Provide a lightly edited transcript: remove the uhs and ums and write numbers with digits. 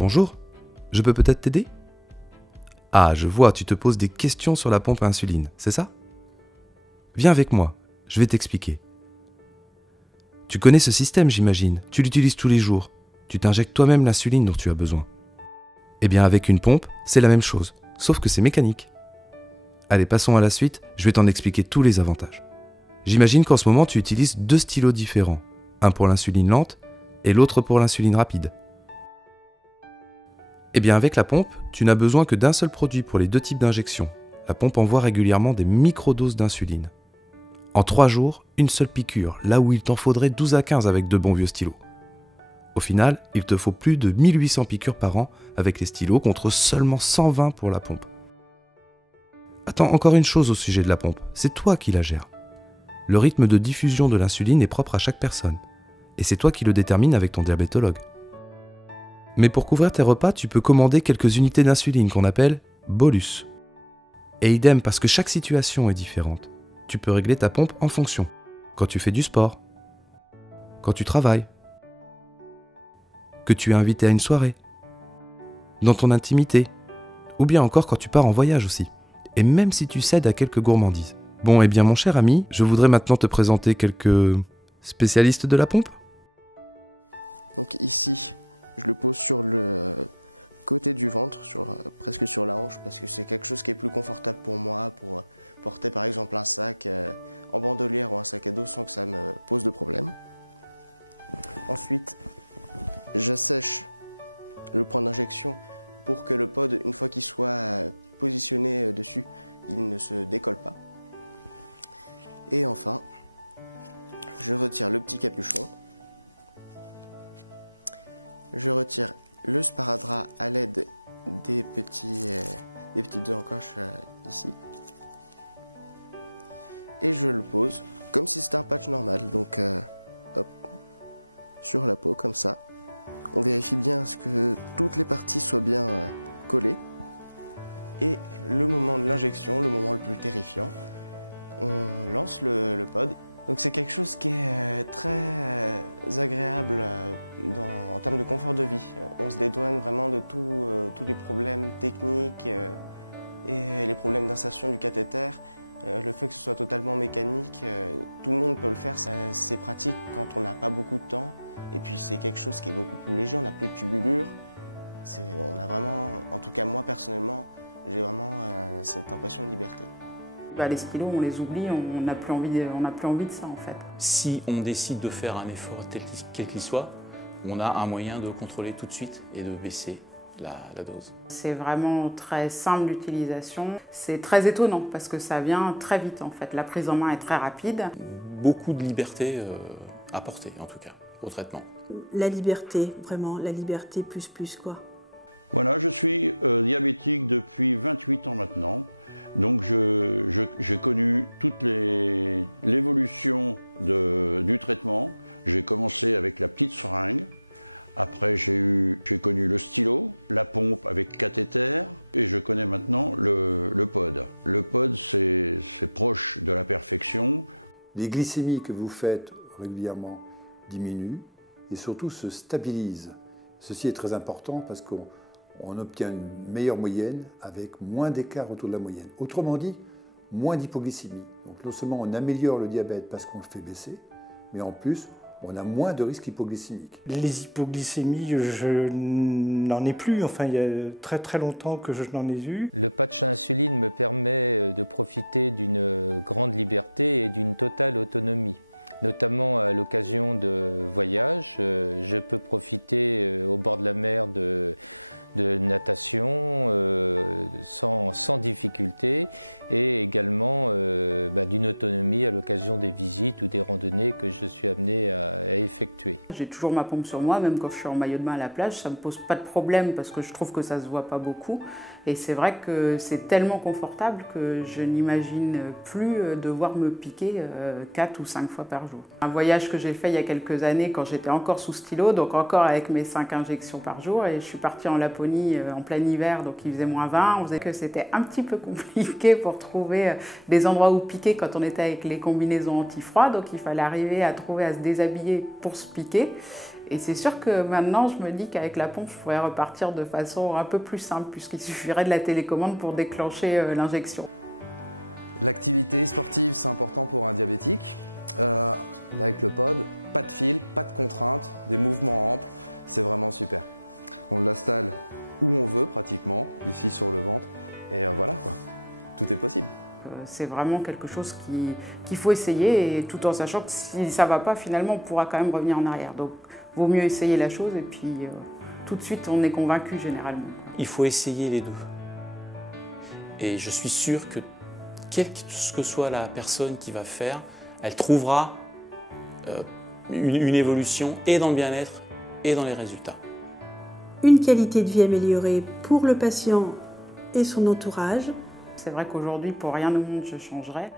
Bonjour, je peux peut-être t'aider? Ah, je vois, tu te poses des questions sur la pompe à insuline, c'est ça? Viens avec moi, je vais t'expliquer. Tu connais ce système, j'imagine, tu l'utilises tous les jours. Tu t'injectes toi-même l'insuline dont tu as besoin. Eh bien, avec une pompe, c'est la même chose, sauf que c'est mécanique. Allez, passons à la suite, je vais t'en expliquer tous les avantages. J'imagine qu'en ce moment, tu utilises deux stylos différents, un pour l'insuline lente et l'autre pour l'insuline rapide. Eh bien, avec la pompe, tu n'as besoin que d'un seul produit pour les deux types d'injections. La pompe envoie régulièrement des microdoses d'insuline. En 3 jours, une seule piqûre, là où il t'en faudrait 12 à 15 avec de bons vieux stylos. Au final, il te faut plus de 1800 piqûres par an avec les stylos contre seulement 120 pour la pompe. Attends, encore une chose au sujet de la pompe, c'est toi qui la gères. Le rythme de diffusion de l'insuline est propre à chaque personne, et c'est toi qui le détermines avec ton diabétologue. Mais pour couvrir tes repas, tu peux commander quelques unités d'insuline qu'on appelle bolus. Et idem, parce que chaque situation est différente. Tu peux régler ta pompe en fonction. Quand tu fais du sport, quand tu travailles, que tu es invité à une soirée, dans ton intimité, ou bien encore quand tu pars en voyage aussi. Et même si tu cèdes à quelques gourmandises. Bon, eh bien mon cher ami, je voudrais maintenant te présenter quelques spécialistes de la pompe. Donc ici, je le pose sur le côté du ventre, presque sur la hanche, parce que c'est quelque chose qui est plus confortable pour moi, pour porter par exemple un sac en bandolière ou un sac à dos sans que ça me pose de problème. Ensuite, j'assèche le point d'injection pour que le pod, une fois qu'il soit positionné dessus, il ne se décolle pas. Et enfin, je retire le petit capuchon. Je retire le sparadrap à l'aide des petites encoches ici. Et je le pose comme si c'était un patch normal. Donc, hop, sur la peau comme ça. On vérifie bien que toutes les parties soient bien collées. Et le moment de l'injection, le moment le plus terrifiant, on lance le pod. Donc c'est quelque chose qui est très agréable en termes de confort de vie. On se dédouane vraiment de tous les problèmes techniques et les problèmes d'insertion du cathéter. Le fait que ce soit totalement mécanique, tout le monde peut le faire. C'est pratique quand on n'a pas beaucoup de temps. Et puis c'est quelque chose qui est beaucoup plus léger, on n'a plus de tubulure. On a vraiment, en tout cas moi personnellement, j'ai vraiment cette impression de liberté. Les stylos, on les oublie, on n'a plus envie de ça en fait. Si on décide de faire un effort quel qu'il soit, on a un moyen de contrôler tout de suite et de baisser la dose. C'est vraiment très simple d'utilisation. C'est très étonnant parce que ça vient très vite en fait. La prise en main est très rapide. Beaucoup de liberté apportée en tout cas au traitement. La liberté, vraiment, la liberté plus quoi. Voilà, je suis diabétique depuis 28 ans maintenant. Donc j'ai connu toute l'évolution du traitement. J'ai commencé avec la petite seringue. Après j'ai connu le stylo, la pompe avec cathéter et je connais maintenant le pod. Le pod c'est proche de la perfection. Les glycémies que vous faites régulièrement diminuent et surtout se stabilisent. Ceci est très important parce qu'on obtient une meilleure moyenne avec moins d'écart autour de la moyenne. Autrement dit, moins d'hypoglycémie. Donc non seulement on améliore le diabète parce qu'on le fait baisser, mais en plus, on a moins de risques hypoglycémiques. Les hypoglycémies, je n'en ai plus. Enfin, il y a très très longtemps que je n'en ai eu. Le patch à insuline me permet de profiter d'une grande liberté et d'une totale autonomie. Notamment à l'occasion de voyages, je peux profiter au bord de la mer de natation sans difficulté et également d'une autonomie à l'occasion des visites ou des randonnées que je suis amené à effectuer. J'ai toujours ma pompe sur moi, même quand je suis en maillot de bain à la plage, ça ne me pose pas de problème parce que je trouve que ça ne se voit pas beaucoup. Et c'est vrai que c'est tellement confortable que je n'imagine plus devoir me piquer 4 ou 5 fois par jour. Un voyage que j'ai fait il y a quelques années quand j'étais encore sous stylo, donc encore avec mes 5 injections par jour, et je suis partie en Laponie en plein hiver, donc il faisait -20, on faisait que c'était un petit peu compliqué pour trouver des endroits où piquer quand on était avec les combinaisons anti-froid, donc il fallait arriver à trouver à se déshabiller pour se piquer. Et c'est sûr que maintenant, je me dis qu'avec la pompe, je pourrais repartir de façon un peu plus simple, puisqu'il suffirait de la télécommande pour déclencher l'injection. L'activité sportive, c'est important pour un diabétique. Avec le pod, pas de fil, pas de contraintes, des mouvements amples, c'est vraiment super. On l'installe où on veut pratiquement, ici sur le ventre, et voilà quoi, tout est possible. C'est vraiment quelque chose qu'il faut essayer, et tout en sachant que si ça ne va pas, finalement, on pourra quand même revenir en arrière. Donc, vaut mieux essayer la chose, et puis tout de suite, on est convaincu généralement. Il faut essayer les deux. Et je suis sûr que quelle que soit la personne qui va faire, elle trouvera une évolution et dans le bien-être et dans les résultats. Une qualité de vie améliorée pour le patient et son entourage. C'est vrai qu'aujourd'hui, pour rien au monde, je changerais.